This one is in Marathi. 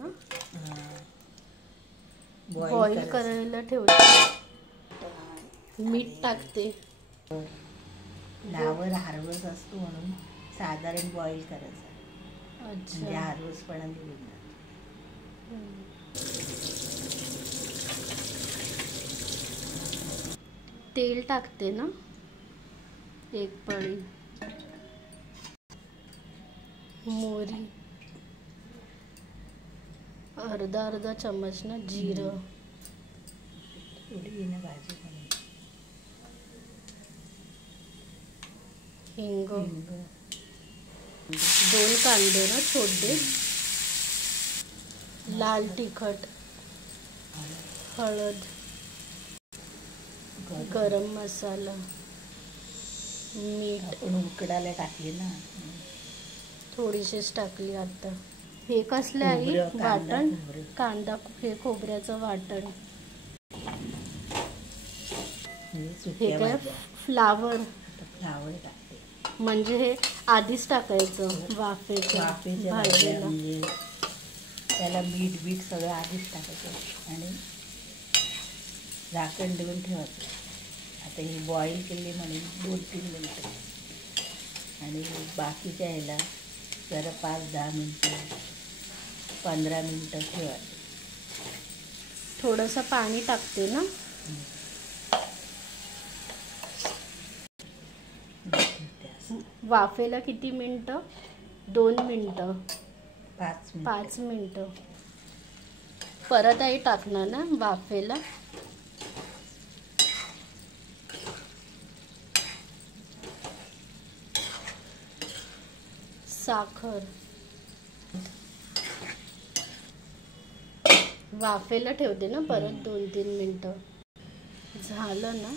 ना? बॉईल करायला ठेवते. मीठ टाकते. फ्लावर हरवस असतो म्हणून साधारण बॉईल करायचा. म्हणजे हरवसपणा निघून जातो. तेल टाकते ना, 1 पळी. मोहरी अर्धा चम्मच ना. जिरं थोडी भाजी म्हणून. हिंग 2 कांदे ना छोटे. लाल तिखट, हळद, गरम मसाला, मीठ. आपण उकडायला टाकली ना, थोडीशीच टाकली आता. हे कसले आहे? वाटण. कांदा हे खोबऱ्याचं वाटण. हे काय? फ्लावर टाकते. म्हणजे हे आधीच टाकायचं वाफेच्या भाजीला. म्हणजे त्याला बीट सगळं आधीच टाकायचं आणि झाकण देऊन ठेवायचं. आता ही बॉईल केली म्हणून 2-3 मिनटं आणि बाकीच्या ह्याला जरा 5-10 मिनटं 15 मिनटं ठेवायचं. थोडंसं पाणी टाकते ना. वाफेला किती मिनटं? 2 मिनटं. 5 मिनटं. परत आई टाकणार ना वाफेला. साखर. वाफेला ठेवते ना परत 2-3 मिनटं. झालं ना.